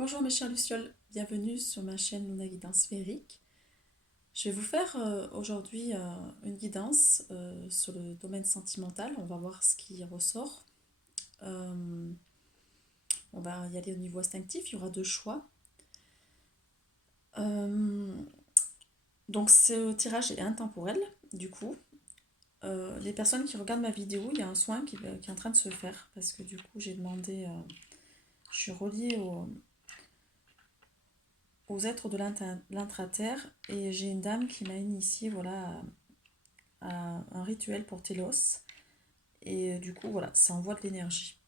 Bonjour mes chers lucioles, bienvenue sur ma chaîne Luna Guidance Sphérique. Je vais vous faire aujourd'hui une guidance sur le domaine sentimental. On va voir ce qui ressort. On va y aller au niveau instinctif, il y aura deux choix. Donc ce tirage est intemporel, du coup. Les personnes qui regardent ma vidéo, il y a un soin qui est en train de se faire, parce que du coup j'ai demandé, je suis reliée aux êtres de l'intraterre et j'ai une dame qui m'a initiée voilà, à un rituel pour Télos et du coup voilà ça envoie de l'énergie.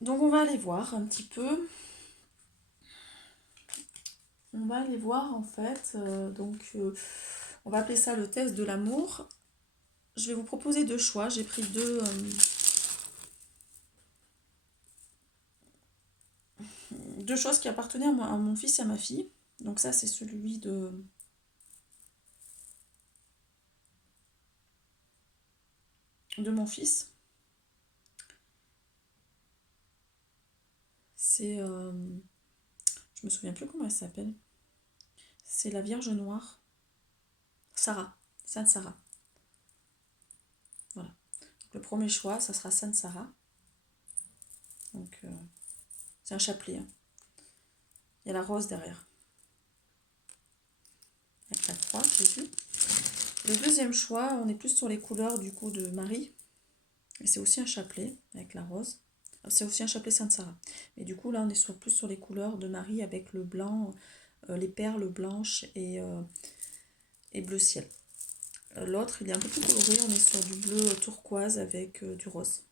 Donc on va aller voir un petit peu, on va aller voir en fait, on va appeler ça le test de l'amour. Je vais vous proposer deux choix, j'ai pris deux choses qui appartenaient à mon fils et à ma fille. Donc ça c'est celui de mon fils. C'est je me souviens plus comment elle s'appelle. C'est la Vierge Noire. Sarah, Sainte Sarah. Voilà. Le premier choix, ça sera Sainte Sarah. Donc c'est un chapelet. Hein. Il y a la rose derrière. Avec la croix, Jésus. Le deuxième choix, on est plus sur les couleurs du coup de Marie. Et c'est aussi un chapelet avec la rose. C'est aussi un chapelet Sainte Sarah. Mais du coup, là, on est plus sur les couleurs de Marie avec le blanc, les perles blanches et bleu ciel. L'autre, il est un peu plus coloré. On est sur du bleu turquoise avec du rose.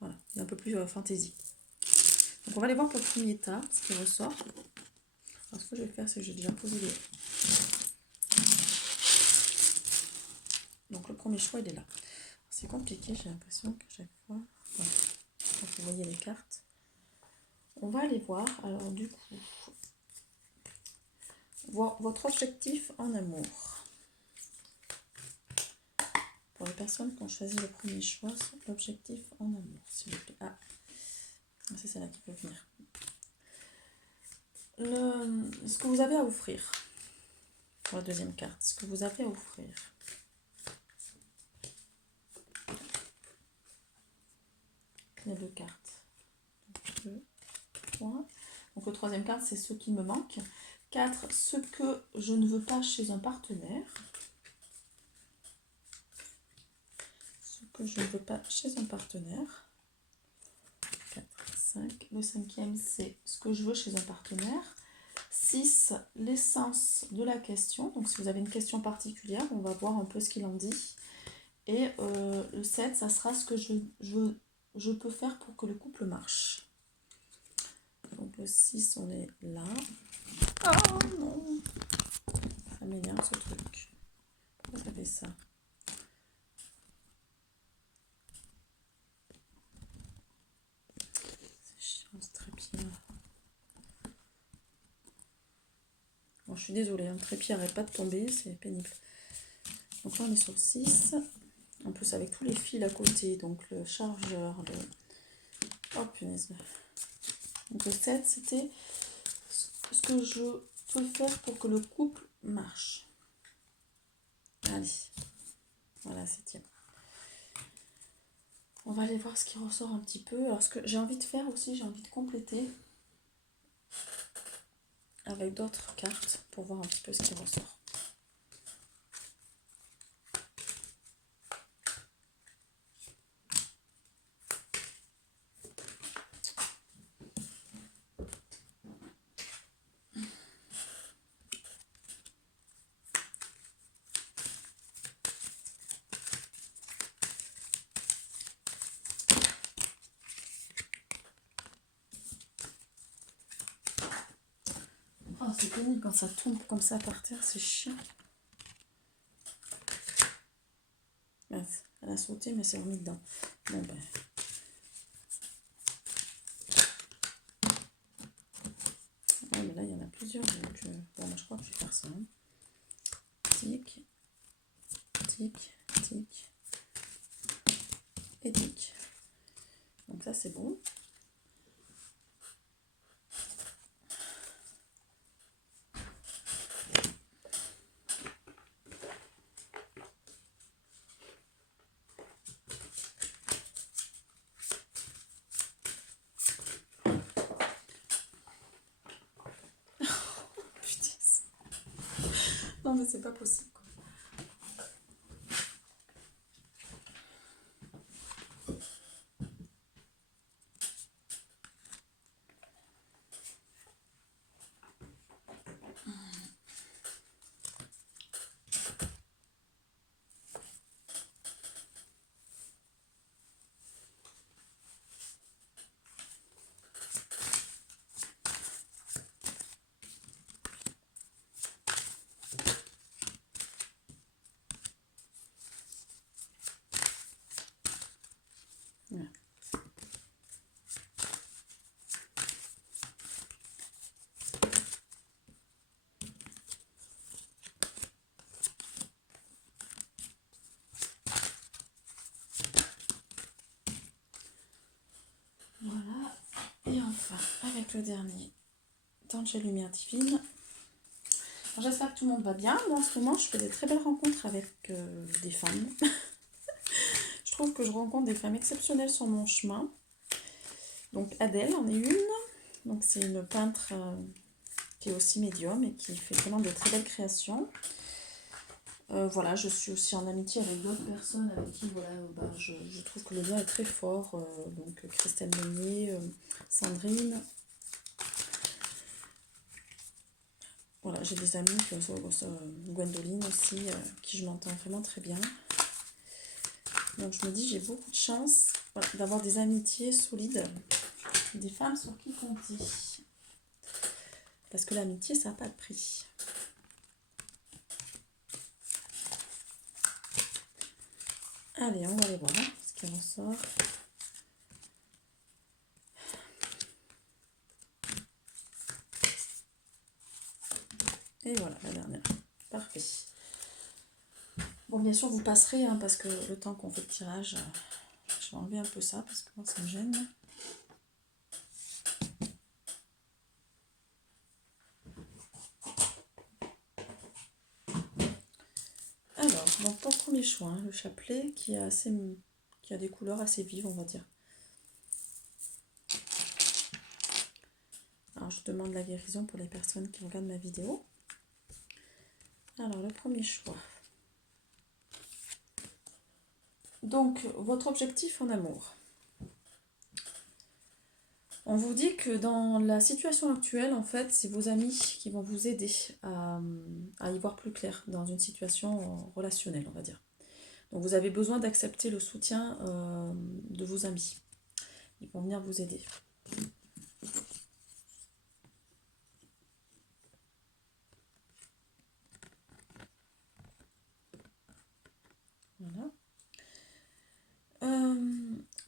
Voilà, il est un peu plus fantaisie. Donc, on va aller voir pour le premier tas, ce qui ressort. Alors, ce que je vais faire, c'est que j'ai déjà posé les... Donc, le premier choix, il est là. C'est compliqué, j'ai l'impression qu'à chaque fois... Voilà. Donc, vous voyez les cartes. On va aller voir, alors du coup, voir votre objectif en amour. Pour les personnes qui ont choisi le premier choix, l'objectif en amour, s'il vous plaît. Ah, c'est celle-là qui peut venir. Ce que vous avez à offrir. Pour la deuxième carte, ce que vous avez à offrir. Les deux cartes. 2, 3. Donc, la troisième carte, c'est ce qui me manque. 4, ce que je ne veux pas chez un partenaire. Ce que je ne veux pas chez un partenaire. 4, 5. Le cinquième, c'est ce que je veux chez un partenaire. 6, l'essence de la question. Donc, si vous avez une question particulière, on va voir un peu ce qu'il en dit. Et le 7, ça sera ce que je peux faire pour que le couple marche. Donc, le 6, on est là. Oh non! Ça m'énerve ce truc. Pourquoi ça fait ça? C'est chiant ce trépied là. Bon, je suis désolée, le trépied n'arrête pas de tomber, c'est pénible. Donc là, on est sur le 6. En plus, avec tous les fils à côté, donc le chargeur, le... Oh punaise. Donc le 7, c'était ce que je peux faire pour que le couple marche. Allez, voilà, 7e. On va aller voir ce qui ressort un petit peu. Alors, ce que j'ai envie de faire aussi, j'ai envie de compléter avec d'autres cartes pour voir un petit peu ce qui ressort. Oh, c'est pénible quand ça tombe comme ça par terre, c'est chiant. Mince, elle a sauté, mais c'est remis dedans. Bon ben. Ouais, mais là, il y en a plusieurs. Donc, bon, moi, je crois que je vais faire ça. Hein. Tic, tic, tic et tic. Donc, ça, c'est bon. Non, mais c'est pas possible, quoi. Ouais. Voilà. Et enfin, avec le dernier, Tange et Lumière Divine. J'espère que tout le monde va bien. Moi, en ce moment, je fais des très belles rencontres avec des femmes. Je trouve que je rencontre des femmes exceptionnelles sur mon chemin. Donc, Adèle en est une. Donc, c'est une peintre qui est aussi médium et qui fait vraiment de très belles créations. Voilà, je suis aussi en amitié avec d'autres personnes avec qui voilà, je trouve que le lien est très fort. Donc, Christelle Meunier, Sandrine. Voilà, j'ai des amis, Gwendoline aussi, qui je m'entends vraiment très bien. Donc je me dis, j'ai beaucoup de chance voilà, d'avoir des amitiés solides, des femmes sur qui compter. Parce que l'amitié, ça n'a pas de prix. Allez, on va aller voir ce qui ressort. Et voilà, la dernière. Parfait. Bon, bien sûr, vous passerez, hein, parce que le temps qu'on fait le tirage, je vais enlever un peu ça, parce que moi, ça me gêne. Alors, donc pour le premier choix, hein, le chapelet qui a des couleurs assez vives, on va dire. Alors, je demande la guérison pour les personnes qui regardent ma vidéo. Alors, le premier choix. Donc, votre objectif en amour. On vous dit que dans la situation actuelle, en fait, c'est vos amis qui vont vous aider à y voir plus clair dans une situation relationnelle, on va dire. Donc, vous avez besoin d'accepter le soutien de vos amis. Ils vont venir vous aider. Voilà.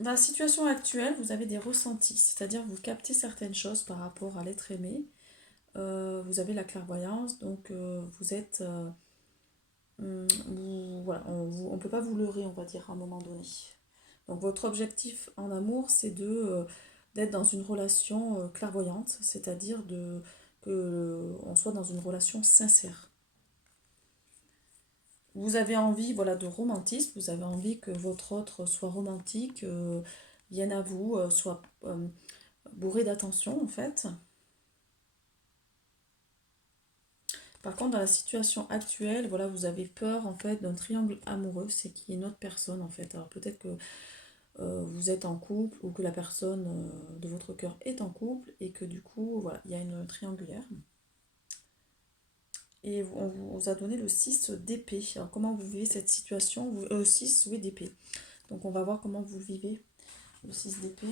Dans la situation actuelle, vous avez des ressentis, c'est-à-dire vous captez certaines choses par rapport à l'être aimé. Vous avez la clairvoyance, donc vous êtes... voilà, on ne peut pas vous leurrer, on va dire, à un moment donné. Donc votre objectif en amour, c'est d'être dans une relation clairvoyante, c'est-à-dire qu'on soit dans une relation sincère. Vous avez envie voilà, de romantisme, vous avez envie que votre autre soit romantique, vienne à vous, soit bourré d'attention en fait. Par contre, dans la situation actuelle, voilà, vous avez peur en fait d'un triangle amoureux, c'est qu'il y ait une autre personne en fait. Alors peut-être que vous êtes en couple ou que la personne de votre cœur est en couple et que du coup, voilà, il y a une triangulaire. Et on vous a donné le 6 d'épée. Alors comment vous vivez cette situation 6 oui, d'épée. Donc on va voir comment vous le vivez, le 6 d'épée.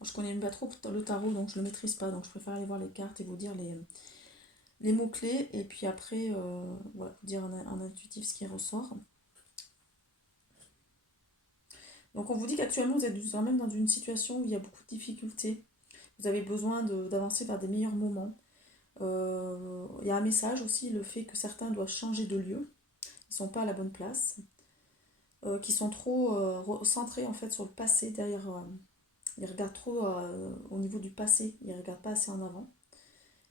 Je connais même pas trop le tarot, donc je ne le maîtrise pas. Donc je préfère aller voir les cartes et vous dire les mots-clés. Et puis après, voilà, vous dire en intuitif ce qui ressort. Donc on vous dit qu'actuellement vous êtes quand même dans une situation où il y a beaucoup de difficultés. Vous avez besoin d'avancer vers des meilleurs moments. Il y a un message aussi, le fait que certains doivent changer de lieu. Ils ne sont pas à la bonne place. Qui sont trop centrés en fait sur le passé. Derrière, ils regardent trop au niveau du passé. Ils ne regardent pas assez en avant.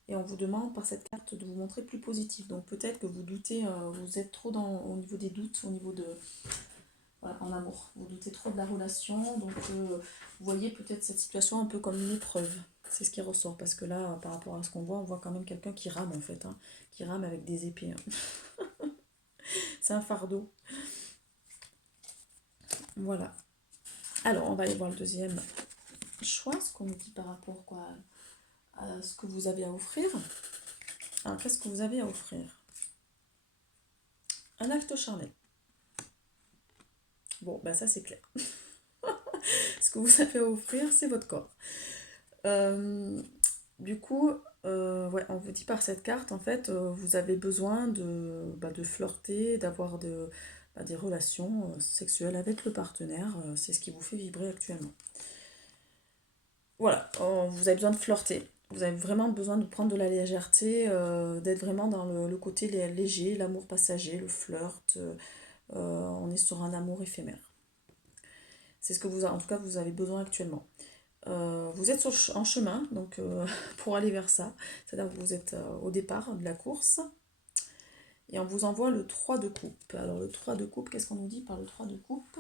Et on vous demande par cette carte de vous montrer plus positif. Donc peut-être que vous doutez, vous êtes trop au niveau des doutes, au niveau de... Voilà, en amour. Vous doutez trop de la relation. Donc vous voyez peut-être cette situation un peu comme une épreuve. C'est ce qui ressort, parce que là, par rapport à ce qu'on voit, on voit quand même quelqu'un qui rame en fait, hein, qui rame avec des épées. Hein. C'est un fardeau. Voilà. Alors, on va aller voir le deuxième choix, ce qu'on nous dit par rapport quoi, à ce que vous avez à offrir. Alors, qu'est-ce que vous avez à offrir? Un acte charnel. Bon, ben ça c'est clair. Ce que vous avez à offrir, c'est votre corps. Euh, du coup, ouais, on vous dit par cette carte, en fait, vous avez besoin de flirter, d'avoir des relations sexuelles avec le partenaire. C'est ce qui vous fait vibrer actuellement. Voilà, vous avez besoin de flirter. Vous avez vraiment besoin de prendre de la légèreté, d'être vraiment dans le côté léger, l'amour passager, le flirt. On est sur un amour éphémère. C'est ce que en tout cas, vous avez besoin actuellement. Vous êtes en chemin, donc pour aller vers ça. C'est-à-dire que vous êtes au départ de la course. Et on vous envoie le 3 de coupe. Alors le 3 de coupe, qu'est-ce qu'on nous dit par le 3 de coupe?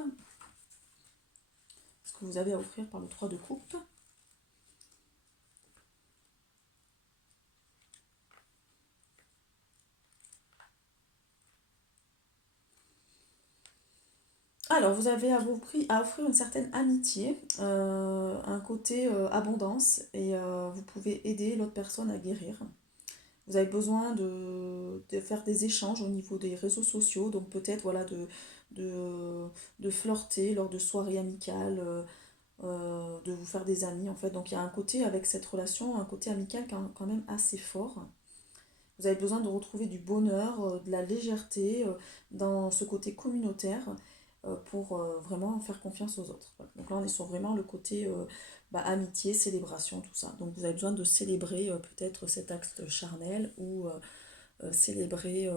Ce que vous avez à offrir par le 3 de coupe? Alors, vous avez à offrir une certaine amitié, un côté abondance, et vous pouvez aider l'autre personne à guérir. Vous avez besoin de faire des échanges au niveau des réseaux sociaux, donc peut-être voilà, de, de flirter lors de soirées amicales, de vous faire des amis en fait. Donc il y a un côté avec cette relation, un côté amical quand même assez fort. Vous avez besoin de retrouver du bonheur, de la légèreté dans ce côté communautaire pour vraiment faire confiance aux autres. Voilà. Donc là, on est sur vraiment le côté amitié, célébration, tout ça. Donc vous avez besoin de célébrer peut-être cet acte charnel ou célébrer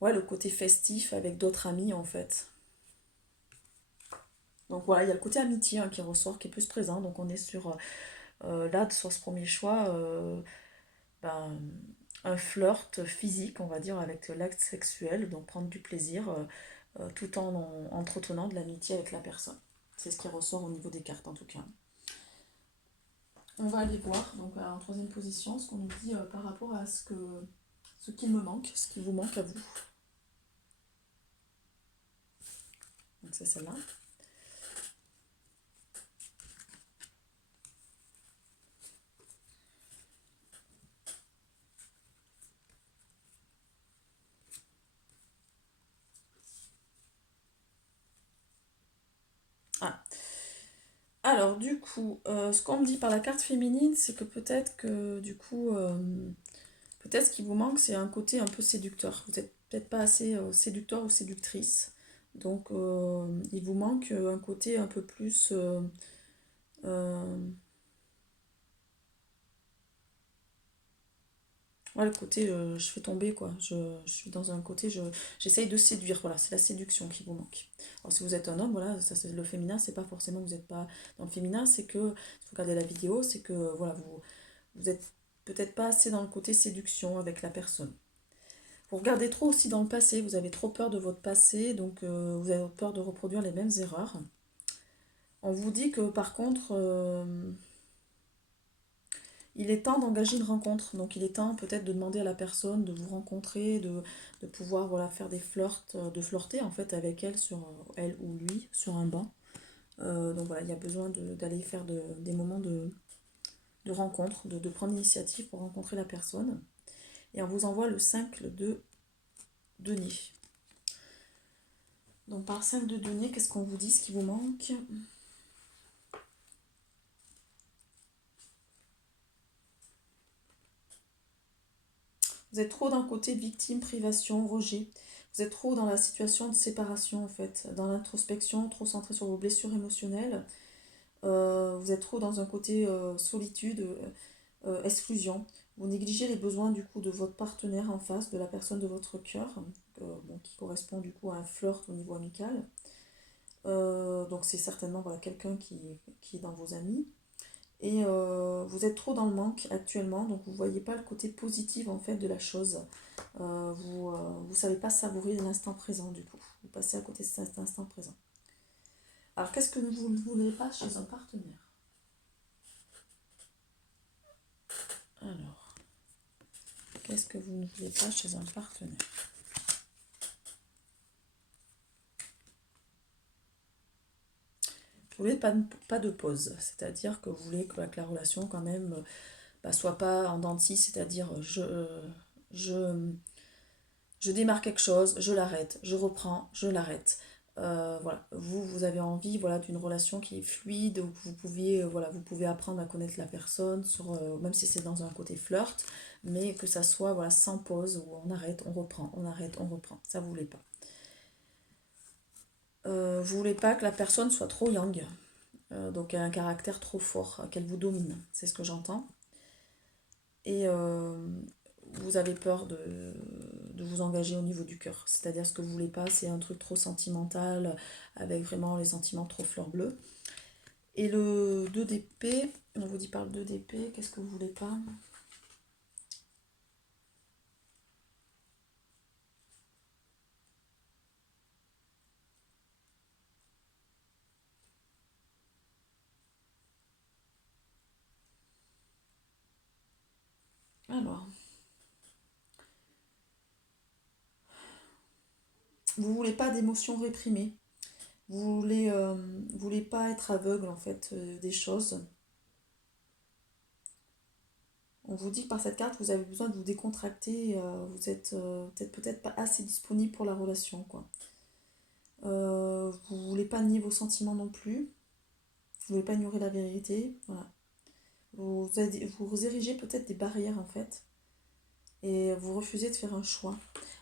ouais, le côté festif avec d'autres amis en fait. Donc voilà, il y a le côté amitié hein, qui ressort, qui est plus présent. Donc on est sur, là, sur ce premier choix, ben, un flirt physique, on va dire, avec l'acte sexuel, donc prendre du plaisir tout en entretenant de l'amitié avec la personne. C'est ce qui ressort au niveau des cartes en tout cas. On va aller voir, donc en troisième position, ce qu'on nous dit par rapport à ce qu'il me manque, ce qui vous manque à vous. Donc c'est celle-là. Ah. Alors du coup, ce qu'on me dit par la carte féminine, c'est que peut-être que du coup, peut-être ce qui vous manque, c'est un côté un peu séducteur. Vous n'êtes peut-être pas assez séducteur ou séductrice. Donc il vous manque un côté un peu plus euh, ouais, le côté je fais tomber quoi. Je suis dans un côté, j'essaye de séduire. Voilà, c'est la séduction qui vous manque. Alors si vous êtes un homme, voilà, ça c'est le féminin, c'est pas forcément que vous n'êtes pas dans le féminin, c'est que, si vous regardez la vidéo, c'est que voilà, vous êtes peut-être pas assez dans le côté séduction avec la personne. Vous regardez trop aussi dans le passé, vous avez trop peur de votre passé, donc vous avez peur de reproduire les mêmes erreurs. On vous dit que par contre, il est temps d'engager une rencontre. Donc il est temps peut-être de demander à la personne de vous rencontrer, de pouvoir voilà, faire des flirts, de flirter en fait avec elle, elle ou lui, sur un banc. Donc voilà, il y a besoin d'aller faire des moments de rencontre, de prendre l'initiative pour rencontrer la personne. Et on vous envoie le 5 de denier. Donc par 5 de denier, qu'est-ce qu'on vous dit, ce qui vous manque? Vous êtes trop d'un côté de victime, privation, rejet. Vous êtes trop dans la situation de séparation en fait, dans l'introspection, trop centré sur vos blessures émotionnelles. Vous êtes trop dans un côté solitude, exclusion. Vous négligez les besoins du coup de votre partenaire en face, de la personne de votre cœur, bon, qui correspond du coup à un flirt au niveau amical. Donc c'est certainement voilà, quelqu'un qui est dans vos amis. Et vous êtes trop dans le manque actuellement, donc vous ne voyez pas le côté positif en fait de la chose. Vous ne savez pas savourer l'instant présent du coup. Vous passez à côté de cet instant présent. Alors qu'est-ce que vous ne voulez pas chez un partenaire? qu'est-ce que vous ne voulez pas chez un partenaire? Vous voulez pas de pause, c'est-à-dire que vous voulez que la relation quand même soit pas en dents de scie, c'est-à-dire je, je démarre quelque chose, je l'arrête, je reprends, je l'arrête. Voilà, vous avez envie voilà, d'une relation qui est fluide, où vous pouvez, voilà, vous pouvez apprendre à connaître la personne, même si c'est dans un côté flirt, mais que ça soit voilà, sans pause, où on arrête, on reprend, on arrête, on reprend. Ça, vous voulez pas. Vous voulez pas que la personne soit trop yang, donc un caractère trop fort, qu'elle vous domine, c'est ce que j'entends. Et vous avez peur de vous engager au niveau du cœur. C'est-à-dire ce que vous voulez pas, c'est un truc trop sentimental, avec vraiment les sentiments trop fleur bleue. Et le 2 d'épée, on vous dit par le 2 d'épée, qu'est-ce que vous voulez pas? Alors, vous voulez pas d'émotions réprimées. Vous voulez pas être aveugle en fait des choses. On vous dit que par cette carte, vous avez besoin de vous décontracter. Vous êtes peut-être pas assez disponible pour la relation, quoi. Vous voulez pas nier vos sentiments non plus. Vous voulez pas ignorer la vérité. Voilà. Vous érigez peut-être des barrières en fait. Et vous refusez de faire un choix.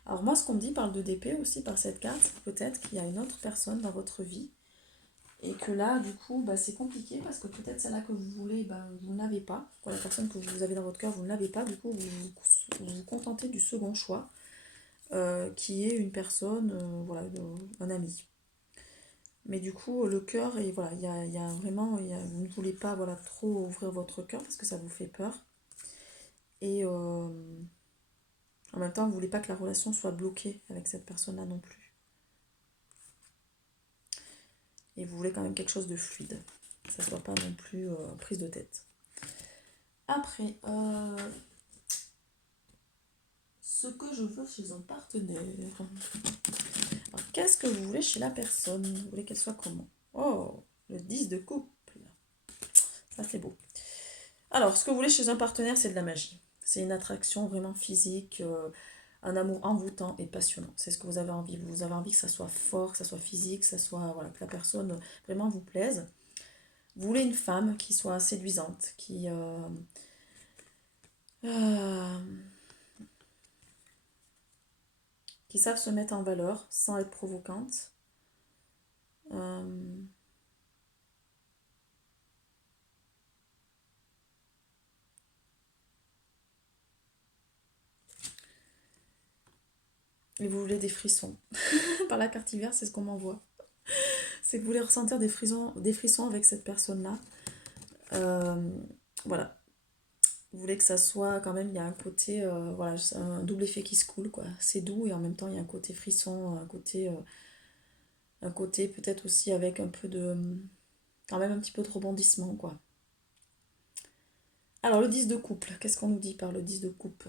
Alors moi, ce qu'on me dit par le 2 d'épée aussi, par cette carte, c'est peut-être qu'il y a une autre personne dans votre vie. Et que là, du coup, c'est compliqué parce que peut-être celle-là que vous voulez, vous n'avez pas. Pour la personne que vous avez dans votre cœur, vous ne l'avez pas. Du coup, vous contentez du second choix, qui est une personne, voilà, un ami. Mais du coup, le cœur, et voilà, il y a vraiment, vous ne voulez pas voilà, trop ouvrir votre cœur parce que ça vous fait peur. Et en même temps, vous ne voulez pas que la relation soit bloquée avec cette personne-là non plus. Et vous voulez quand même quelque chose de fluide. Que ça ne soit pas non plus prise de tête. Après, ce que je veux chez un partenaire. Alors, qu'est-ce que vous voulez chez la personne? Vous voulez qu'elle soit comment? Oh, le 10 de couple. Ça, c'est beau. Alors, ce que vous voulez chez un partenaire, c'est de la magie. C'est une attraction vraiment physique, un amour envoûtant et passionnant. C'est ce que vous avez envie. Vous avez envie que ça soit fort, que ça soit physique, que ça soit, voilà, que la personne vraiment vous plaise. Vous voulez une femme qui soit séduisante, euh, qui savent se mettre en valeur sans être provocante. Et vous voulez des frissons. Par la carte hiver, c'est ce qu'on m'envoie. C'est que vous voulez ressentir des frissons avec cette personne-là. Voilà. Vous voulez que ça soit quand même, il y a un côté, voilà, c'est un double effet qui se coule, quoi. C'est doux et en même temps, il y a un côté frisson, un côté peut-être aussi avec un peu de, quand même un petit peu de rebondissement, quoi. Alors, le 10 de couple, qu'est-ce qu'on nous dit par le 10 de couple?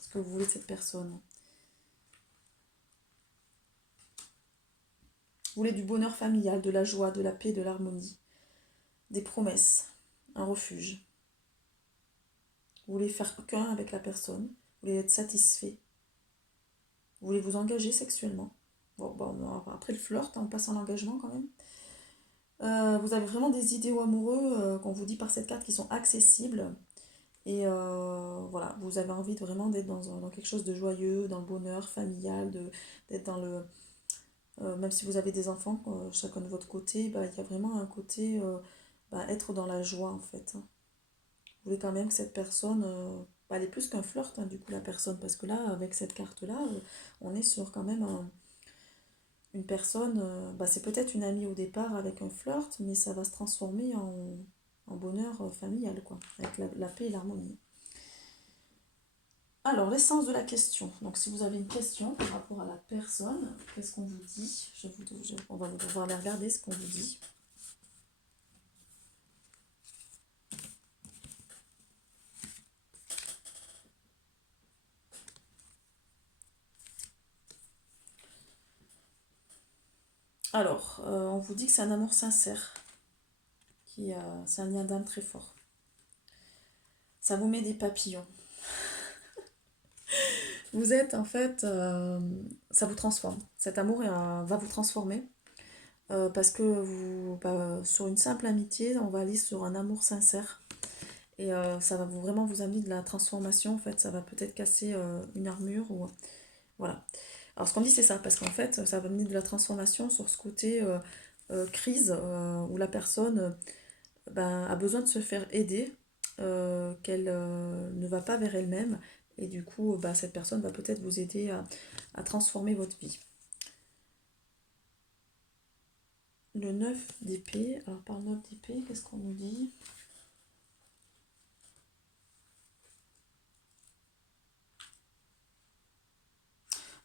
Ce que vous voulez de cette personne? Vous voulez du bonheur familial, de la joie, de la paix, de l'harmonie, des promesses, un refuge. Vous voulez faire qu'un avec la personne, vous voulez être satisfait, vous voulez vous engager sexuellement. Bon, après le flirt, on passe en engagement quand même. Vous avez vraiment des idéaux amoureux qu'on vous dit par cette carte qui sont accessibles. Et voilà, vous avez envie vraiment d'être dans quelque chose de joyeux, dans le bonheur familial, d'être dans le... même si vous avez des enfants, chacun de votre côté, il y a vraiment un côté être dans la joie en fait. Vous voulez quand même que cette personne... elle est plus qu'un flirt, du coup, la personne. Parce que là, avec cette carte-là, on est sur quand même une personne... c'est peut-être une amie au départ avec un flirt, mais ça va se transformer en bonheur familial, quoi. Avec la paix et l'harmonie. Alors, l'essence de la question. Donc, si vous avez une question par rapport à la personne, qu'est-ce qu'on vous dit? On va pouvoir aller regarder ce qu'on vous dit. Alors, on vous dit que c'est un amour sincère. C'est un lien d'âme très fort. Ça vous met des papillons. Vous êtes en fait, ça vous transforme. Cet amour va vous transformer parce que sur une simple amitié, on va aller sur un amour sincère et ça va vraiment vous amener de la transformation. En fait, ça va peut-être casser une armure ou voilà. Alors ce qu'on dit c'est ça parce qu'en fait, ça va amener de la transformation sur ce côté crise où la personne a besoin de se faire aider, qu'elle ne va pas vers elle-même. Et du coup, cette personne va peut-être vous aider à transformer votre vie. Le 9 d'épée. Alors, par le 9 d'épée, qu'est-ce qu'on nous dit?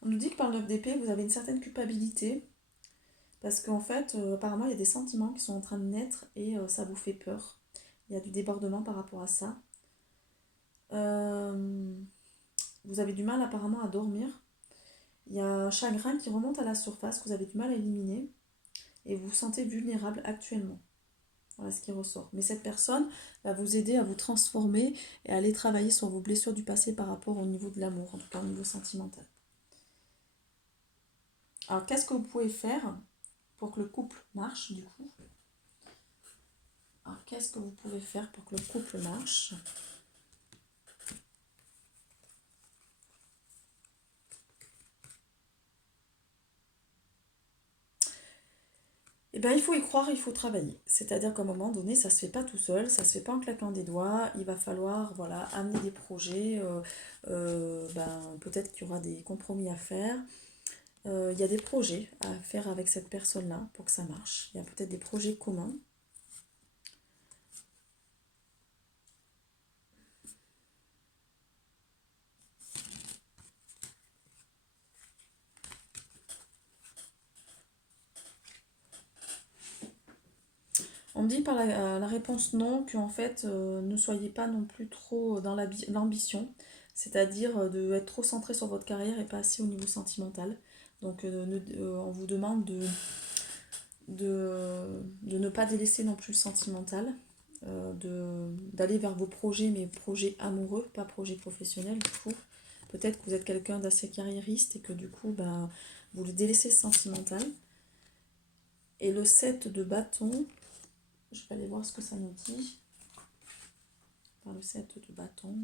On nous dit que par le 9 d'épée, vous avez une certaine culpabilité. Parce qu'en fait, apparemment, il y a des sentiments qui sont en train de naître et ça vous fait peur. Il y a du débordement par rapport à ça. Vous avez du mal apparemment à dormir. Il y a un chagrin qui remonte à la surface que vous avez du mal à éliminer. Et vous vous sentez vulnérable actuellement. Voilà ce qui ressort. Mais cette personne va vous aider à vous transformer et à aller travailler sur vos blessures du passé par rapport au niveau de l'amour, en tout cas au niveau sentimental. Alors, qu'est-ce que vous pouvez faire pour que le couple marche, du coup? Alors, qu'est-ce que vous pouvez faire pour que le couple marche? Eh bien, il faut y croire, il faut travailler. C'est-à-dire qu'à un moment donné, ça ne se fait pas tout seul, ça ne se fait pas en claquant des doigts. Il va falloir voilà, amener des projets. Peut-être qu'il y aura des compromis à faire. Il y a des projets à faire avec cette personne-là pour que ça marche. Il y a peut-être des projets communs. On me dit par la réponse non qu'en fait, ne soyez pas non plus trop dans l'ambition, c'est-à-dire de être trop centré sur votre carrière et pas assez au niveau sentimental. Donc on vous demande de ne pas délaisser non plus le sentimental, d'aller vers vos projets, mais projets amoureux, pas projets professionnels du coup. Peut-être que vous êtes quelqu'un d'assez carriériste et que du coup, vous le délaissez sentimental. Et le 7 de bâton, je vais aller voir ce que ça nous dit. Par le 7 de bâton.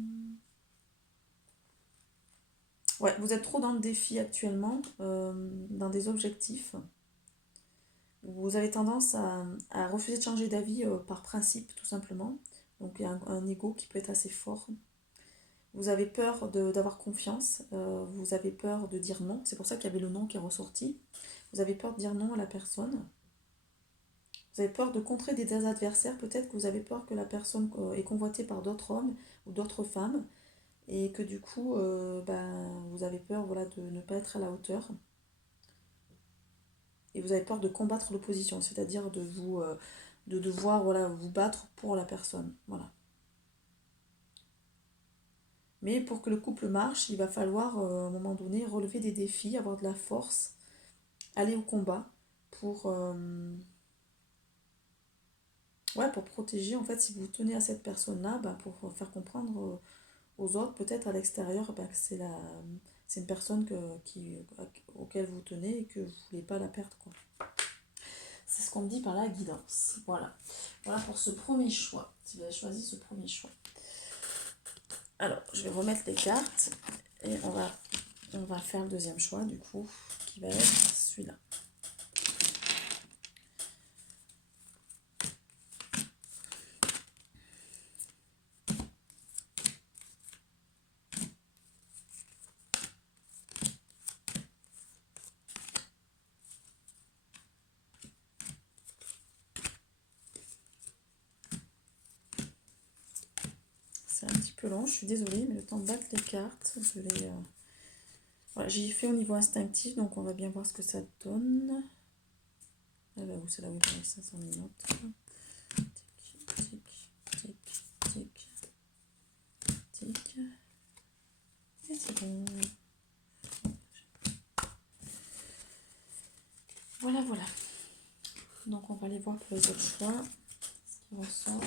Ouais, vous êtes trop dans le défi actuellement, dans des objectifs. Vous avez tendance à refuser de changer d'avis par principe, tout simplement. Donc il y a un ego qui peut être assez fort. Vous avez peur d'avoir confiance, vous avez peur de dire non. C'est pour ça qu'il y avait le non qui est ressorti. Vous avez peur de dire non à la personne. Vous avez peur de contrer des adversaires. Peut-être que vous avez peur que la personne est convoitée par d'autres hommes ou d'autres femmes. Et que du coup, vous avez peur voilà, de ne pas être à la hauteur. Et vous avez peur de combattre l'opposition, c'est-à-dire de devoir voilà, vous battre pour la personne. Voilà. Mais pour que le couple marche, il va falloir à un moment donné relever des défis, avoir de la force, aller au combat pour, pour protéger. En fait, si vous tenez à cette personne-là, pour faire comprendre aux autres, peut-être à l'extérieur, que c'est une personne auquel vous tenez et que vous ne voulez pas la perdre, quoi. C'est ce qu'on me dit par la guidance. Voilà. Voilà pour ce premier choix. Si vous avez choisi ce premier choix. Alors, je vais remettre les cartes et on va faire le deuxième choix, du coup, qui va être celui-là. C'est un petit peu long, je suis désolée, mais le temps de battre les cartes, voilà, j'y ai fait au niveau instinctif, donc on va bien voir ce que ça donne. Ah bah oui, c'est là où il y a 500 minutes. Tic, tic, tic, tic, tic. Et c'est bon. Voilà, voilà. voir pour les autres choix ce qui ressort.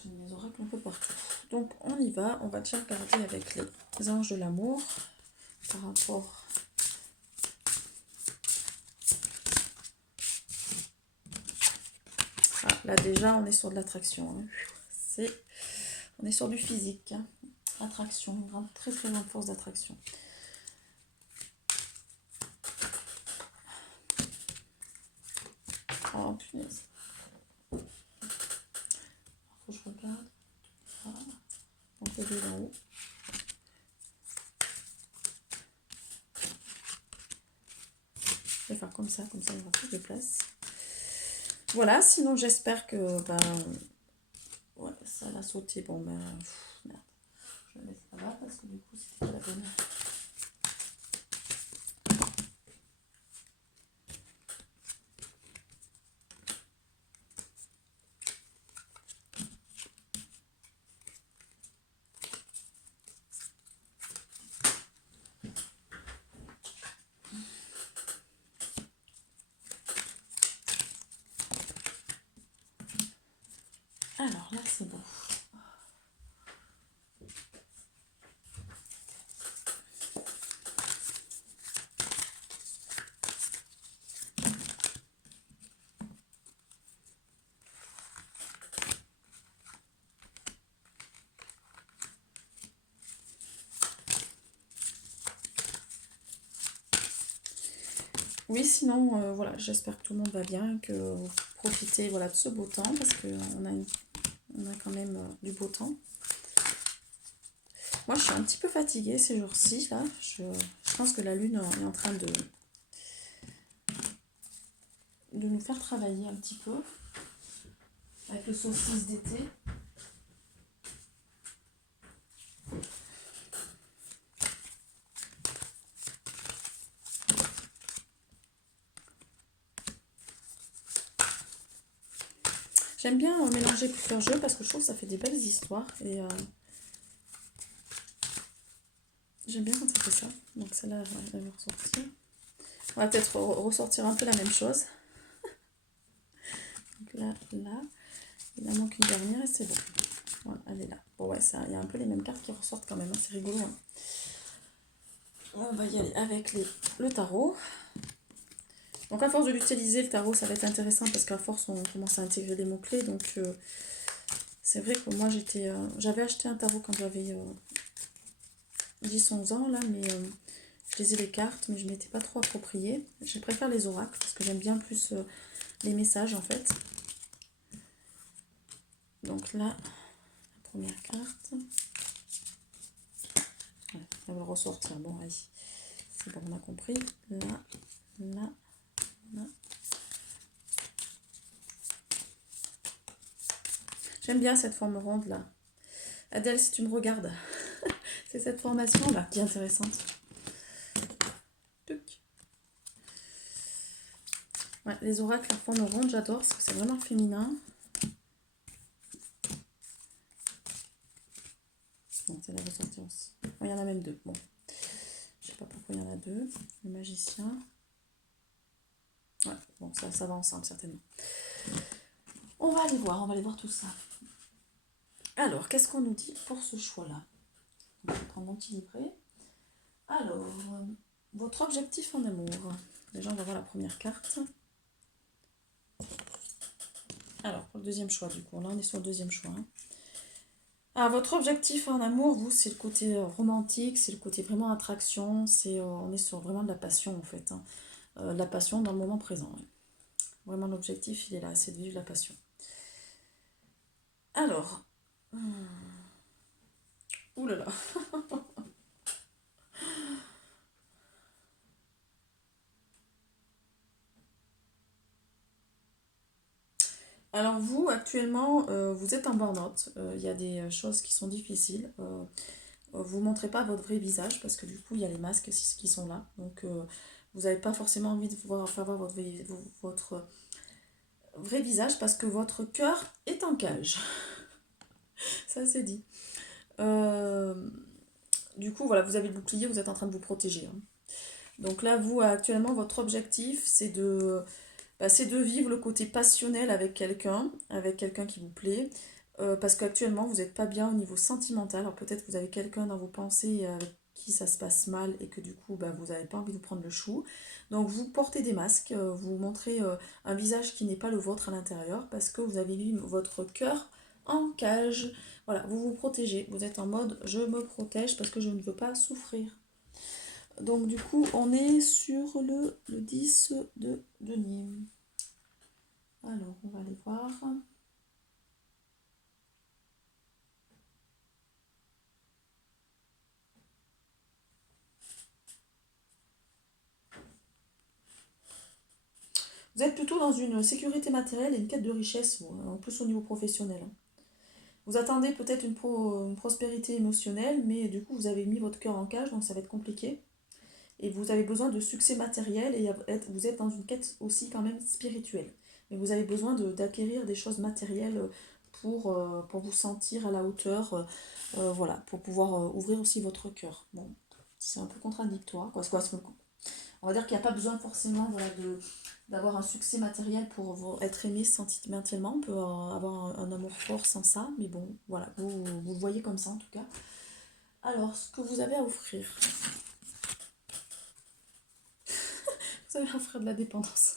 J'ai mes oracles un peu partout. Donc on y va, on va déjà regarder avec les anges de l'amour par rapport là déjà on est sur de l'attraction, hein. On est sur du physique, hein. Attraction, une grande, très très grande force d'attraction. Oh punaise. Faut que je regarde. Voilà. Donc les deux en haut. Je vais faire comme ça il y aura plus de place. Voilà, sinon j'espère que ouais, ça l'a sauté. Bon ben merde. Je vais mettre ça là parce que du coup c'était pas la bonne. Alors là c'est bon. Oui, sinon, voilà, j'espère que tout le monde va bien, que vous profitez voilà, de ce beau temps, parce qu'on a quand même du beau temps. Moi, je suis un petit peu fatiguée ces jours-ci, là. Je pense que la lune est en train de nous faire travailler un petit peu, avec le solstice d'été. J'aime bien mélanger plusieurs jeux parce que je trouve que ça fait des belles histoires et j'aime bien quand ça fait ça. Donc celle-là, elle va ressortir. On va peut-être ressortir un peu la même chose. Donc là, il en manque une dernière et c'est bon. Voilà, elle est là. Bon ouais, il y a un peu les mêmes cartes qui ressortent quand même, hein, c'est rigolo. Hein. On va y aller avec le tarot. Donc à force de l'utiliser, le tarot, ça va être intéressant parce qu'à force, on commence à intégrer des mots-clés. Donc c'est vrai que moi, j'avais acheté un tarot quand j'avais 10-11 ans, là, mais je lisais les cartes, mais je ne m'étais pas trop appropriée. Je préfère les oracles parce que j'aime bien plus les messages, en fait. Donc là, la première carte. Voilà, elle va ressortir. Bon, allez. C'est bon, on a compris. Là, là, là. J'aime bien cette forme ronde là. Adèle, si tu me regardes, c'est cette formation là qui est intéressante. Ouais, les oracles en forme ronde, j'adore parce que c'est vraiment féminin. Donc ça va ressortir aussi. Oh, il y en a même deux. Bon, je sais pas pourquoi il y en a deux. Le magicien. Ouais, bon, ça va ensemble certainement. On va aller voir tout ça. Alors, qu'est-ce qu'on nous dit pour ce choix-là? On va prendre l'anti-livré. Alors, votre objectif en amour. Déjà, on va voir la première carte. Alors, pour le deuxième choix, du coup. Là, on est sur le deuxième choix. Hein. Alors, votre objectif en amour, vous, c'est le côté romantique, c'est le côté vraiment attraction. On est sur vraiment de la passion, en fait. Hein. De la passion dans le moment présent. Ouais. Vraiment, l'objectif, il est là, c'est de vivre la passion. Alors... Ouh là là. Alors vous, actuellement, vous êtes en burn-out. Il y a des choses qui sont difficiles. Vous ne montrez pas votre vrai visage parce que du coup, il y a les masques qui sont là. Donc, vous n'avez pas forcément envie de faire voir votre vrai visage parce que votre cœur est en cage. Ça, c'est dit. Euh, du coup, voilà, vous avez le bouclier, vous êtes en train de vous protéger, hein. Donc là, vous, actuellement, votre objectif, c'est de vivre le côté passionnel avec quelqu'un qui vous plaît, parce qu'actuellement, vous n'êtes pas bien au niveau sentimental. Alors peut-être que vous avez quelqu'un dans vos pensées avec qui ça se passe mal et que du coup, bah, vous n'avez pas envie de vous prendre le chou. Donc vous portez des masques, vous montrez un visage qui n'est pas le vôtre à l'intérieur, parce que vous avez mis votre cœur en cage. Voilà, vous vous protégez. Vous êtes en mode je me protège parce que je ne veux pas souffrir. Donc du coup, on est sur le 10 de Nîmes. Alors, on va aller voir. Vous êtes plutôt dans une sécurité matérielle et une quête de richesse, en plus au niveau professionnel. Vous attendez peut-être une prospérité émotionnelle, mais du coup, vous avez mis votre cœur en cage, donc ça va être compliqué. Et vous avez besoin de succès matériel et vous êtes dans une quête aussi quand même spirituelle. Mais vous avez besoin d'acquérir des choses matérielles pour vous sentir à la hauteur, voilà, pour pouvoir ouvrir aussi votre cœur. Bon, c'est un peu contradictoire, quoi. On va dire qu'il n'y a pas besoin forcément voilà, d'avoir un succès matériel pour être aimé sentimentalement. On peut avoir un amour fort sans ça, mais bon, voilà, vous le voyez comme ça en tout cas. Alors, ce que vous avez à offrir. Vous avez à offrir de la dépendance.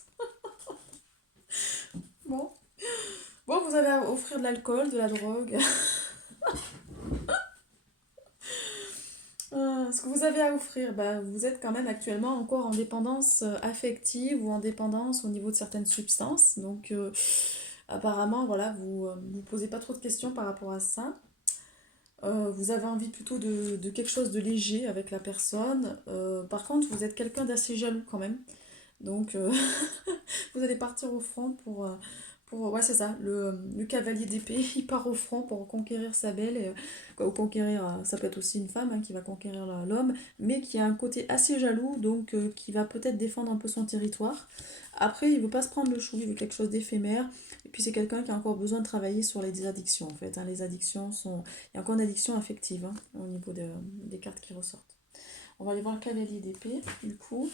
Bon. Bon, vous avez à offrir de l'alcool, de la drogue. Ce que vous avez à offrir, bah, vous êtes quand même actuellement encore en dépendance affective ou en dépendance au niveau de certaines substances. Donc, apparemment, voilà, vous ne vous posez pas trop de questions par rapport à ça. Vous avez envie plutôt de quelque chose de léger avec la personne. Par contre, vous êtes quelqu'un d'assez jaloux quand même. Donc, vous allez partir au front ouais, c'est ça, le cavalier d'épée, il part au front pour conquérir sa belle, quoi, ou conquérir, ça peut être aussi une femme hein, qui va conquérir l'homme, mais qui a un côté assez jaloux, donc qui va peut-être défendre un peu son territoire. Après, il veut pas se prendre le chou, il veut quelque chose d'éphémère, et puis c'est quelqu'un qui a encore besoin de travailler sur les addictions, en fait, hein. Les addictions sont... Il y a encore une addiction affective hein, au niveau des cartes qui ressortent. On va aller voir le cavalier d'épée, du coup.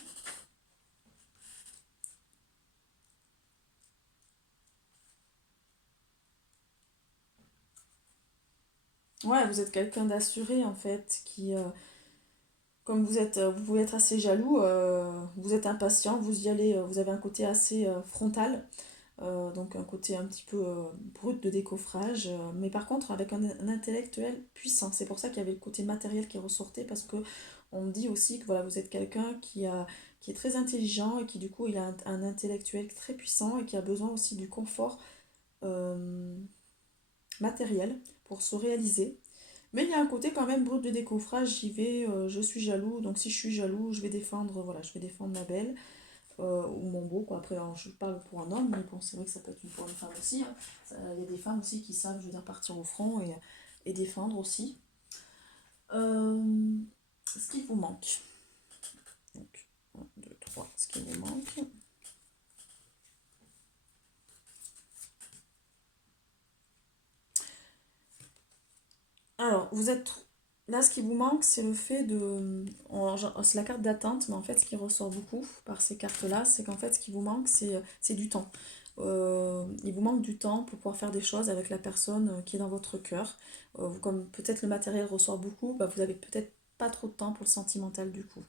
Ouais, vous êtes quelqu'un d'assuré en fait, comme vous pouvez être assez jaloux, vous êtes impatient, vous y allez, vous avez un côté assez frontal, donc un côté un petit peu brut de décoffrage, mais par contre avec un intellectuel puissant. C'est pour ça qu'il y avait le côté matériel qui ressortait, parce que on me dit aussi que voilà, vous êtes quelqu'un qui est très intelligent et qui du coup il a un intellectuel très puissant et qui a besoin aussi du confort euh, matériel pour se réaliser. Mais il y a un côté quand même brut de décoffrage, j'y vais, je suis jaloux, donc si je suis jaloux, je vais défendre, voilà, je vais défendre ma belle, ou mon beau, quoi. Après, alors, je parle pour un homme, mais bon, c'est vrai que ça peut être pour une femme aussi, hein. Il y a des femmes aussi qui savent, je veux dire, partir au front et défendre aussi. Ce qui vous manque. Donc, 1, 2, 3, ce qui vous manque. Alors, vous êtes... Là, ce qui vous manque, c'est le fait de... C'est la carte d'attente, mais en fait, ce qui ressort beaucoup par ces cartes-là, c'est qu'en fait, ce qui vous manque, c'est du temps. Il vous manque du temps pour pouvoir faire des choses avec la personne qui est dans votre cœur. Comme peut-être le matériel ressort beaucoup, bah, vous avez peut-être pas trop de temps pour le sentimental du coup.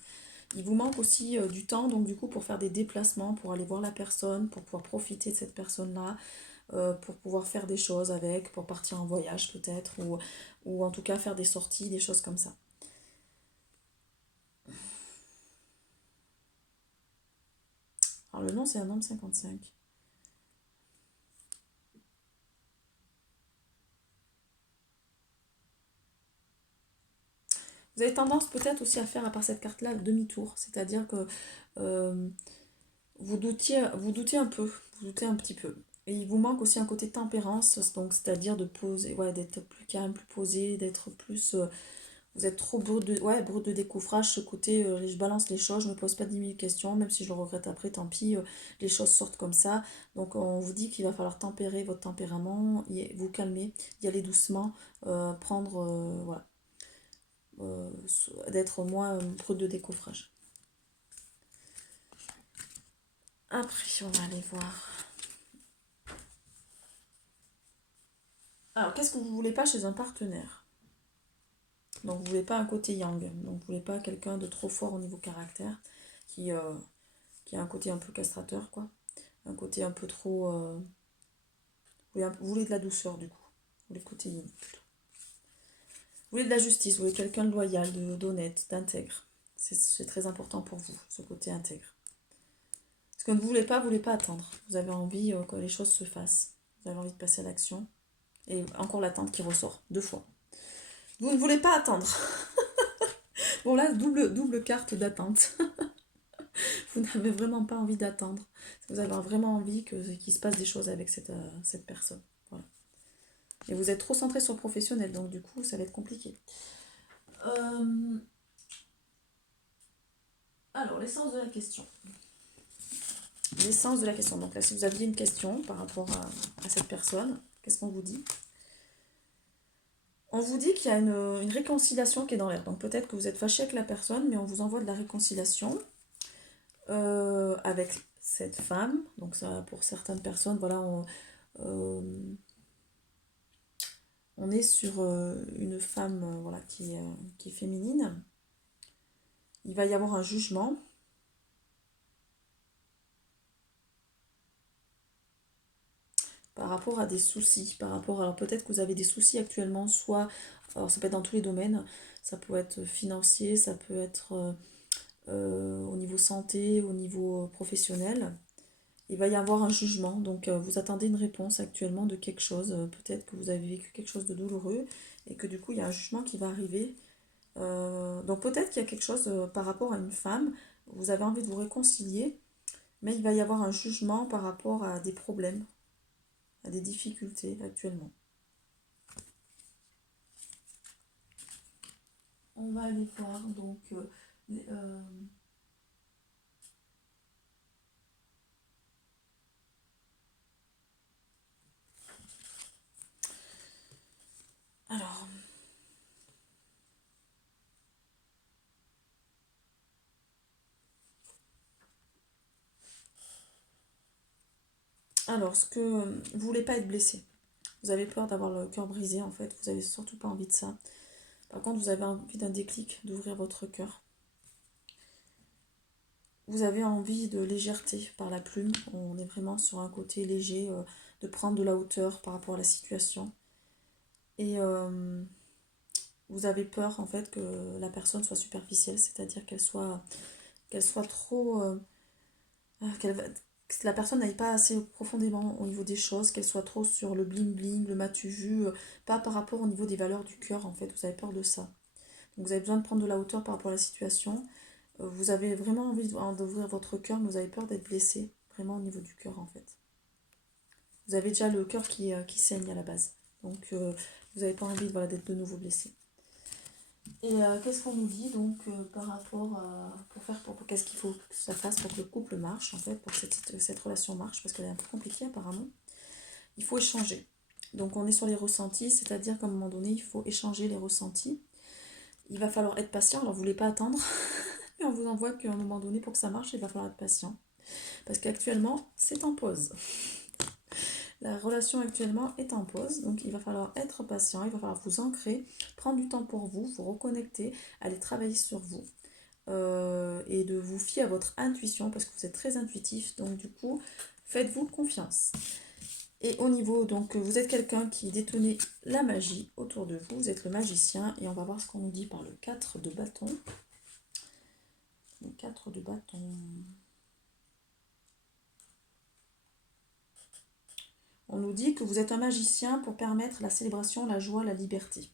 Il vous manque aussi du temps, donc du coup, pour faire des déplacements, pour aller voir la personne, pour pouvoir profiter de cette personne-là, pour pouvoir faire des choses avec, pour partir en voyage peut-être, ou en tout cas faire des sorties, des choses comme ça. Alors le nom c'est un homme 55. Vous avez tendance peut-être aussi à faire, à part cette carte-là, le demi-tour, c'est-à-dire que euh, vous doutez un peu, vous doutez un petit peu. Et il vous manque aussi un côté tempérance, donc c'est-à-dire de poser, ouais, d'être plus calme, plus posé, d'être plus... vous êtes trop brut de décoffrage, ce côté, je balance les choses, je me pose pas 10 000 questions, même si je le regrette après, tant pis, les choses sortent comme ça. Donc on vous dit qu'il va falloir tempérer votre tempérament, vous calmer, y aller doucement, prendre, voilà, d'être moins brut de décoffrage. Après, on va aller voir. Alors, qu'est-ce que vous voulez pas chez un partenaire? Donc, vous voulez pas un côté yang. Donc, vous voulez pas quelqu'un de trop fort au niveau caractère, qui, euh, qui a un côté un peu castrateur, quoi. Un côté un peu trop... vous voulez de la douceur, du coup. Vous voulez le côté yin, plutôt. Vous voulez de la justice, vous voulez quelqu'un de loyal, d'honnête, d'intègre. C'est très important pour vous, ce côté intègre. Ce que vous voulez pas attendre. Vous avez envie que les choses se fassent. Vous avez envie de passer à l'action. Et encore l'attente qui ressort, 2 fois. Vous ne voulez pas attendre. Bon là, double carte d'attente. Vous n'avez vraiment pas envie d'attendre. Vous avez vraiment envie qu'il se passe des choses avec cette personne. Voilà. Et vous êtes trop centré sur le professionnel, donc du coup, ça va être compliqué. Alors, l'essence de la question. L'essence de la question. Donc là, si vous aviez une question par rapport à cette personne, qu'est-ce qu'on vous dit? On vous dit qu'il y a une réconciliation qui est dans l'air. Donc peut-être que vous êtes fâché avec la personne, mais on vous envoie de la réconciliation avec cette femme. Donc ça, pour certaines personnes, voilà, on est sur une femme voilà, qui est féminine. Il va y avoir un jugement. Par rapport à des soucis, par rapport à... Peut-être que vous avez des soucis actuellement, soit... Alors ça peut être dans tous les domaines, ça peut être financier, ça peut être au niveau santé, au niveau professionnel. Il va y avoir un jugement, donc vous attendez une réponse actuellement de quelque chose. Peut-être que vous avez vécu quelque chose de douloureux et que du coup il y a un jugement qui va arriver. Donc peut-être qu'il y a quelque chose par rapport à une femme, vous avez envie de vous réconcilier, mais il va y avoir un jugement par rapport à des problèmes, à des difficultés actuellement. On va aller voir donc alors ce que vous voulez pas être blessé. Vous avez peur d'avoir le cœur brisé en fait, vous avez surtout pas envie de ça. Par contre, vous avez envie d'un déclic, d'ouvrir votre cœur. Vous avez envie de légèreté par la plume. On est vraiment sur un côté léger, de prendre de la hauteur par rapport à la situation. Et vous avez peur en fait que la personne soit superficielle, c'est-à-dire qu'elle soit trop... que la personne n'aille pas assez profondément au niveau des choses, qu'elle soit trop sur le bling bling, le m'as-tu vu, pas par rapport au niveau des valeurs du cœur en fait, vous avez peur de ça. Donc vous avez besoin de prendre de la hauteur par rapport à la situation. Vous avez vraiment envie d'ouvrir votre cœur, mais vous avez peur d'être blessé, vraiment au niveau du cœur en fait. Vous avez déjà le cœur qui saigne à la base. Donc vous n'avez pas envie voilà, d'être de nouveau blessé. Et qu'est-ce qu'on nous dit donc par rapport à... qu'est-ce qu'il faut que ça fasse pour que le couple marche en fait, pour que cette relation marche, parce qu'elle est un peu compliquée apparemment. Il faut échanger. Donc on est sur les ressentis, c'est-à-dire qu'à un moment donné, il faut échanger les ressentis. Il va falloir être patient, alors vous ne voulez pas attendre, mais on vous envoie qu'à un moment donné, pour que ça marche, il va falloir être patient. Parce qu'actuellement, c'est en pause. La relation actuellement est en pause, donc il va falloir être patient, il va falloir vous ancrer, prendre du temps pour vous, vous reconnecter, aller travailler sur vous. Et de vous fier à votre intuition, parce que vous êtes très intuitif, donc du coup, faites-vous confiance. Et au niveau, donc vous êtes quelqu'un qui détenait la magie autour de vous, vous êtes le magicien, et on va voir ce qu'on nous dit par le 4 de bâton. Le 4 de bâton. On nous dit que vous êtes un magicien pour permettre la célébration, la joie, la liberté.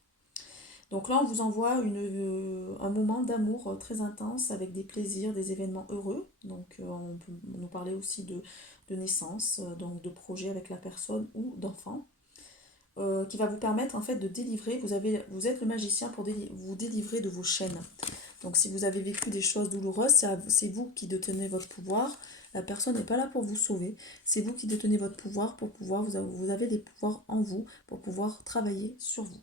Donc là, on vous envoie un moment d'amour très intense avec des plaisirs, des événements heureux. Donc on peut nous parler aussi de naissance, donc de projets avec la personne ou d'enfants, qui va vous permettre en fait de délivrer. Vous êtes le magicien pour vous délivrer de vos chaînes. Donc si vous avez vécu des choses douloureuses, c'est vous qui détenez votre pouvoir. La personne n'est pas là pour vous sauver. C'est vous qui détenez votre pouvoir pour pouvoir, vous avez des pouvoirs en vous pour pouvoir travailler sur vous.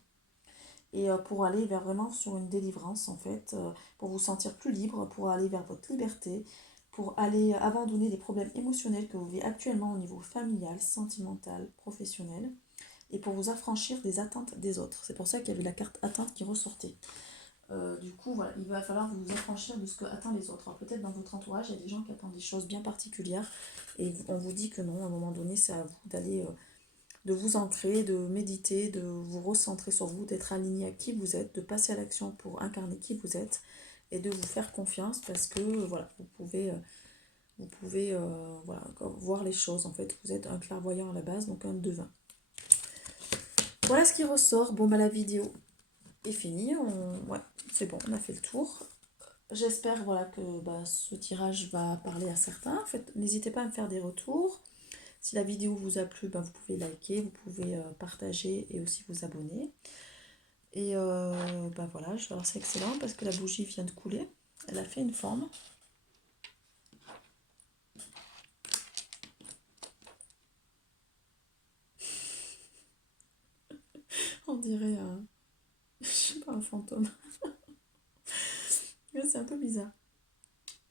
Et pour aller vers vraiment sur une délivrance en fait, pour vous sentir plus libre, pour aller vers votre liberté, pour aller abandonner les problèmes émotionnels que vous vivez actuellement au niveau familial, sentimental, professionnel, et pour vous affranchir des attentes des autres. C'est pour ça qu'il y avait la carte attente qui ressortait. Du coup, voilà, il va falloir vous affranchir de ce que attendent les autres. Alors, peut-être dans votre entourage, il y a des gens qui attendent des choses bien particulières et on vous dit que non, à un moment donné, c'est à vous d'aller, de vous ancrer, de méditer, de vous recentrer sur vous, d'être aligné à qui vous êtes, de passer à l'action pour incarner qui vous êtes et de vous faire confiance parce que voilà, vous pouvez voilà, voir les choses en fait. Vous êtes un clairvoyant à la base, donc un devin. Voilà ce qui ressort. Bon, bah la vidéo est finie. Ouais, c'est bon, on a fait le tour. J'espère voilà, que ce tirage va parler à certains. En fait, n'hésitez pas à me faire des retours. Si la vidéo vous a plu, vous pouvez liker, vous pouvez partager et aussi vous abonner. Et voilà, alors c'est excellent parce que la bougie vient de couler. Elle a fait une forme. On dirait je sais pas, un fantôme. C'est un peu bizarre.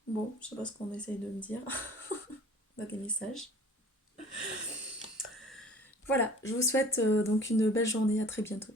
Bon, je sais pas ce qu'on essaye de me dire. On a des messages. Voilà, je vous souhaite donc une belle journée. À très bientôt.